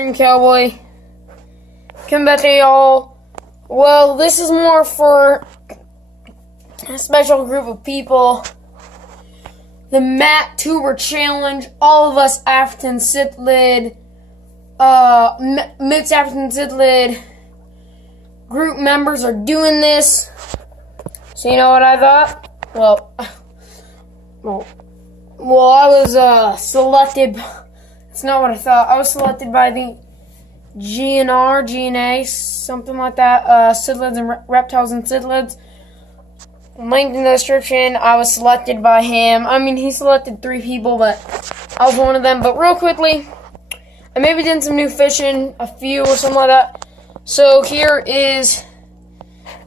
Green Cowboy. Come back to y'all. Well, this is more for a special group of people. The Matt Tuber Challenge. All of us African Cichlid, mixed African Cichlid group members are doing this. So you know what I thought? Well, I was selected. It's not what I thought. I was selected by the GNA, something like that. Cichlids and Reptiles and Cichlids. Linked in the description. I was selected by him. I mean, he selected 3 people, but I was one of them. But real quickly, I maybe did some new fishing, a few or something like that. So here is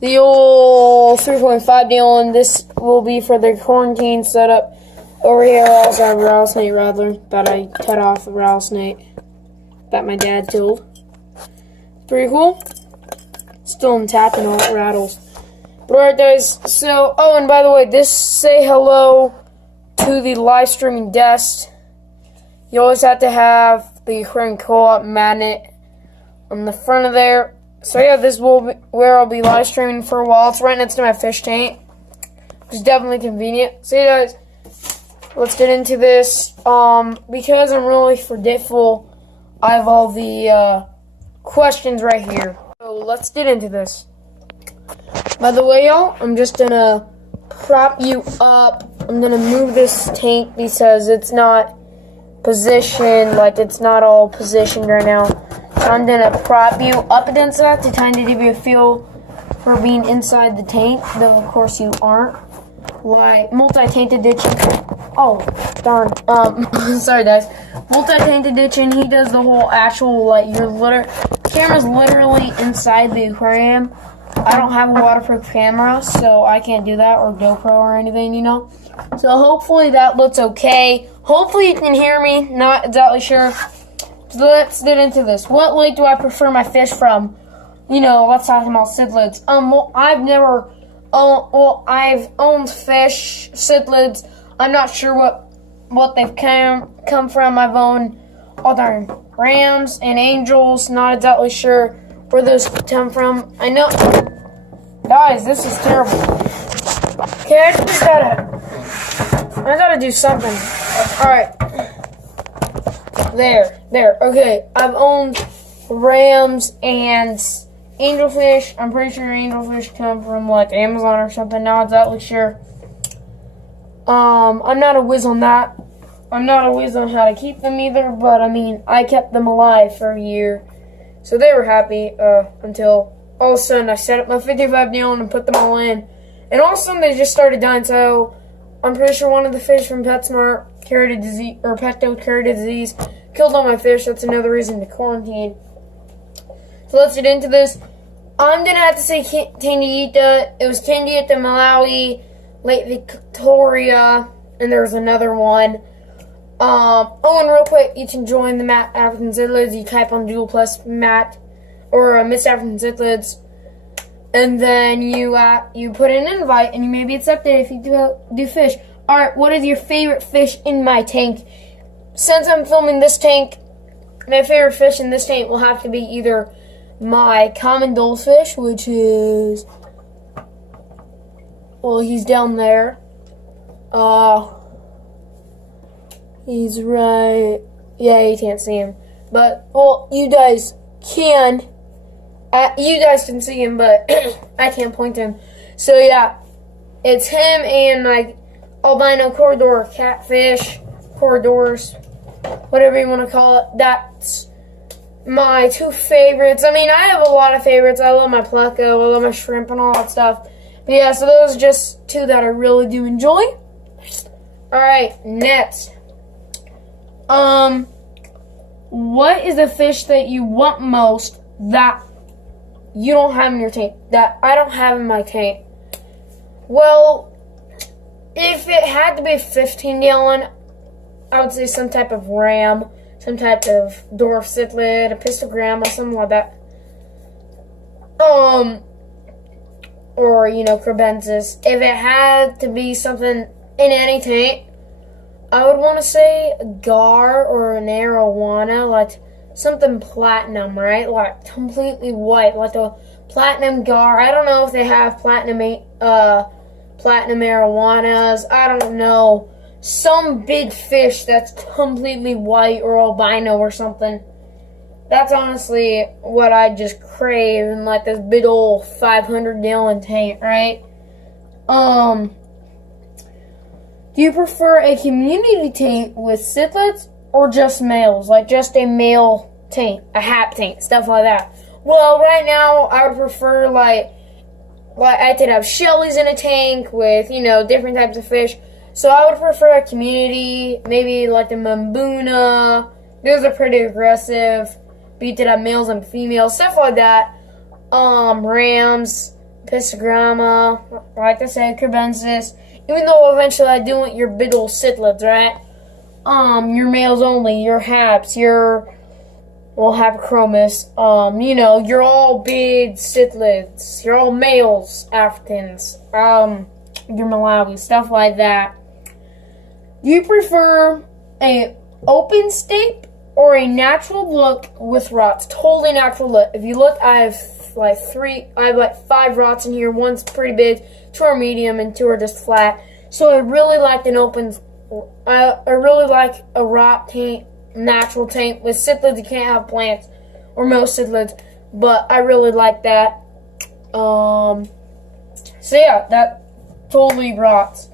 the old 3.5 deal, and this will be for the quarantine setup. Over here, I also have a rattlesnake rattler that I cut off a rattlesnake that my dad killed. Pretty cool. Still intact and all it rattles. But alright, guys. So, oh, and by the way, this say hello to the live streaming desk. You always have to have the Aquarium Co-op magnet on the front of there. So yeah, this will be where I'll be live streaming for a while. It's right next to my fish tank, which is definitely convenient. So yeah, guys, let's get into this. Because I'm really forgetful, I have all the questions right here. So let's get into this. By the way, y'all, I'm just gonna prop you up. I'm gonna move this tank because it's not positioned, like it's not all positioned right now. So I'm gonna prop you up against that to kind of give you a feel for being inside the tank, though of course you aren't. Like multi-tainted ditching. Oh, darn. Sorry guys. Multi-tainted ditching, he does the whole actual, like, camera's literally inside the aquarium. I don't have a waterproof camera, so I can't do that, or GoPro or anything, you know. So hopefully that looks okay. Hopefully you can hear me, not exactly sure. So let's get into this. What lake do I prefer my fish from? You know, let's talk about cichlids. Well, I've owned fish, cichlids. I'm not sure what they've come from. I've owned other rams and angels. Not exactly sure where those come from. I know, guys, this is terrible. Okay, I gotta do something. All right, there. Okay, I've owned rams and angelfish. I'm pretty sure angelfish come from like Amazon or something. Not exactly sure. I'm not a whiz on that. I'm not a whiz on how to keep them either, but I mean, I kept them alive for a year. So they were happy until all of a sudden I set up my 55 deal and put them all in. And all of a sudden they just started dying. So I'm pretty sure one of the fish from PetSmart carried a disease, or Petco carried a disease, killed all my fish. That's another reason to quarantine. So let's get into this. I'm going to have to say Tanganyika. It was Tanganyika, Malawi, Lake Victoria, and there was another one. Oh, and real quick, you can join the Matt African Cichlids. You type on Dual Plus Matt or Miss African Cichlids, and then you put in an invite, and you may be accepted if you do fish. All right, what is your favorite fish in my tank? Since I'm filming this tank, my favorite fish in this tank will have to be either my common goldfish, which is, well, he's down there. He's right. Yeah, you can't see him. But, well, you guys can see him, but I can't point to him. So, yeah, it's him and my albino corridor catfish, corridors, whatever you want to call it. That's my 2 favorites. I mean, I have a lot of favorites. I love my pleco, I love my shrimp and all that stuff. But, yeah, so those are just 2 that I really do enjoy. Alright, next. What is the fish that you want most that you don't have in your tank, that I don't have in my tank? Well, if it had to be a 15 gallon, I would say some type of ram, some type of dwarf cichlid, a pistogramma, something like that. Or, you know, crebensis. If it had to be something in any tank, I would want to say a gar or an arowana, like something platinum, right? Like completely white, like a platinum gar. I don't know if they have platinum arowanas. I don't know. Some big fish that's completely white or albino or something. That's honestly what I just crave in like this big old 500-gallon tank, right? Do you prefer a community tank with cichlids or just males? Like just a male tank, a hap tank, stuff like that. Well, right now I would prefer like I could have shellies in a tank with, different types of fish. So I would prefer a community, maybe like the Mambuna. Those are pretty aggressive. But you could have males and females, stuff like that. Rams, Pistogramma, like I said, Carbensis. Even though eventually I do want your big old cichlids, right? Your males only, your haps, Hapachromis. You're all big cichlids. You're all males, Africans. Your Malawi, stuff like that. Do you prefer a open steak or a natural look with rots? Totally natural look. If you look, I have like 5 rots in here. One's pretty big, 2 are medium, and 2 are just flat. So I really like an open. I really like a rot tank, natural tank with cichlids. You can't have plants or most cichlids, but I really like that. So yeah, that totally rots.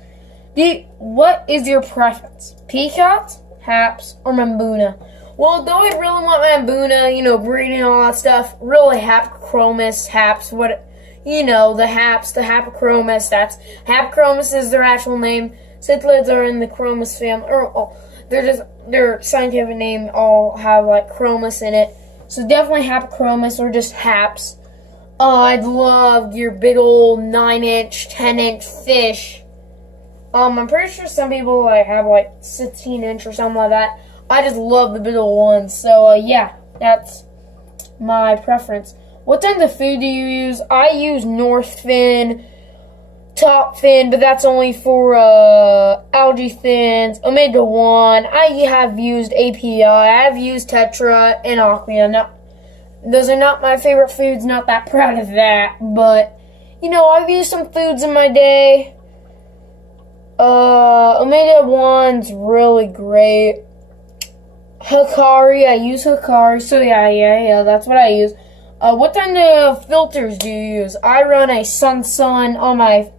What is your preference? Peacocks, haps, or Mambuna? Well, though I really want Mambuna, breeding and all that stuff, really Hapachromis, haps, the haps, the Hapachromis, Hapachromis is their actual name. Cichlids are in the Chromis family, their scientific name all have like Chromis in it. So definitely Hapachromis or just haps. I'd love your big old 9-inch, 10-inch fish. I'm pretty sure some people have 16-inch or something like that. I just love the big old ones. So yeah, that's my preference. What type of food do you use? I use North Fin, Top Fin, but that's only for algae thins, omega-1. I have used API. I have used Tetra and Aqua. Those are not my favorite foods. Not that proud of that, but I've used some foods in my day. Omega-1's really great. Hikari, I use Hikari, so yeah, that's what I use. What kind of filters do you use? I run a Sun on my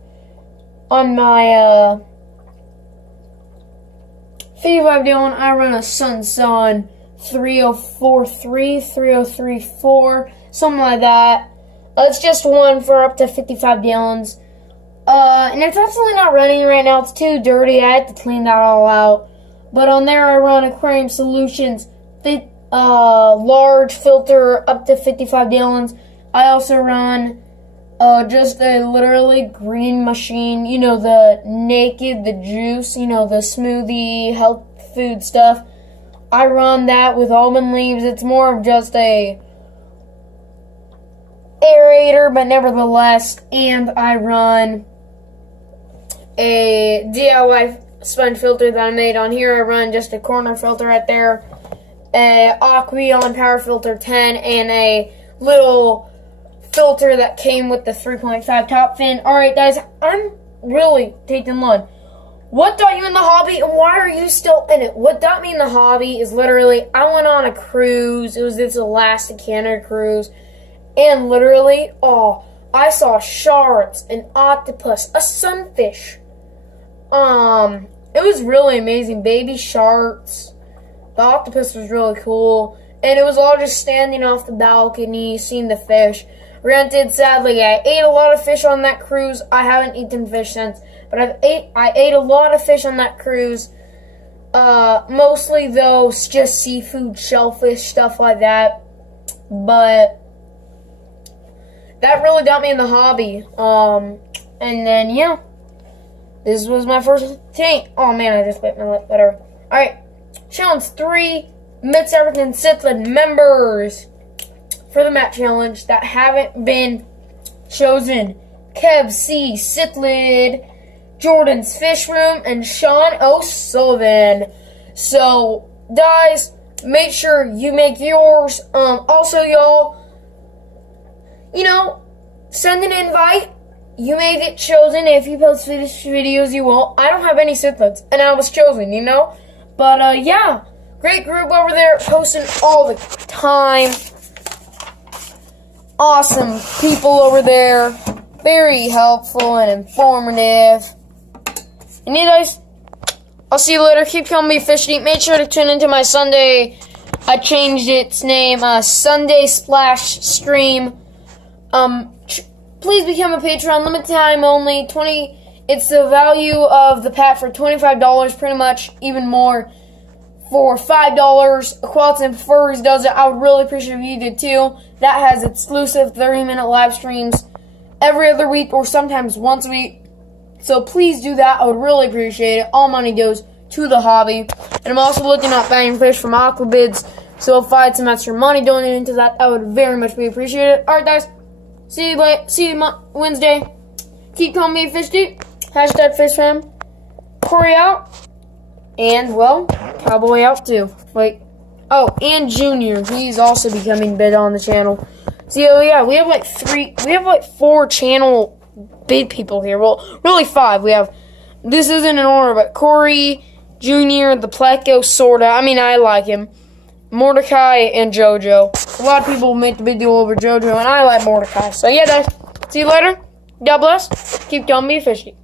55 gallon. I run a Sun 3043, 3034, something like that. It's just one for up to 55 gallons. And it's absolutely not running right now. It's too dirty. I had to clean that all out. But on there I run Aquarium Solutions large filter up to 55 gallons. I also run just a literally green machine. The Naked, the juice, the smoothie, health food stuff. I run that with almond leaves. It's more of just a aerator, but nevertheless. And I run a DIY sponge filter that I made. On here I run just a corner filter right there, a Aqueon Power Filter 10, and a little filter that came with the 3.5 top fin. Alright guys, I'm really taking long. What got you in the hobby, and why are you still in it? What got me in the hobby is literally, I went on a cruise. It was this Alaska Canada cruise, and literally, I saw sharks, an octopus, a sunfish. It was really amazing. Baby sharks. The octopus was really cool. And it was all just standing off the balcony, seeing the fish. Granted, sadly, I ate a lot of fish on that cruise. I haven't eaten fish since. But I ate a lot of fish on that cruise. Mostly, though, just seafood, shellfish, stuff like that. But that really got me in the hobby. And then, yeah. This was my first tank. Oh man, I just bit my lip. Whatever. Alright. Challenge 3 Mixed African Cichlid members for the map challenge that haven't been chosen. Kev C. Cichlid, Jordan's Fish Room, and Sean O'Sullivan. So, guys, make sure you make yours. Also, y'all, send an invite. You may get chosen if you post videos you will. I don't have any Cichlids, and I was chosen, But, yeah, great group over there, posting all the time. Awesome people over there. Very helpful and informative. And you guys, I'll see you later. Keep calling me Fishy. Make sure to tune into my Sunday. I changed its name, Sunday Splash Stream. Please become a patron. Limited time only. It's the value of the pack for $25, pretty much, even more. For $5, Quality and Furries does it. I would really appreciate if you did too. That has exclusive 30-minute live streams every other week or sometimes once a week. So please do that. I would really appreciate it. All money goes to the hobby. And I'm also looking at buying fish from Aquabids. So if I had some extra money donated into that, I would very much be appreciated. Alright guys, see you Wednesday. Keep calling me Fishy. Hashtag FishFam. Corey out. And, well, Cowboy out too. Wait. Oh, and Junior. He's also becoming big on the channel. See, oh yeah, we have like 4 channel big people here. Well, really 5. We have, this isn't in order, but Corey, Junior, the Pleco, sorta. I mean, I like him. Mordecai, and JoJo. A lot of people make the big deal over JoJo, and I like Mordecai. So yeah, guys. See you later. God bless. Keep calling me Fishy.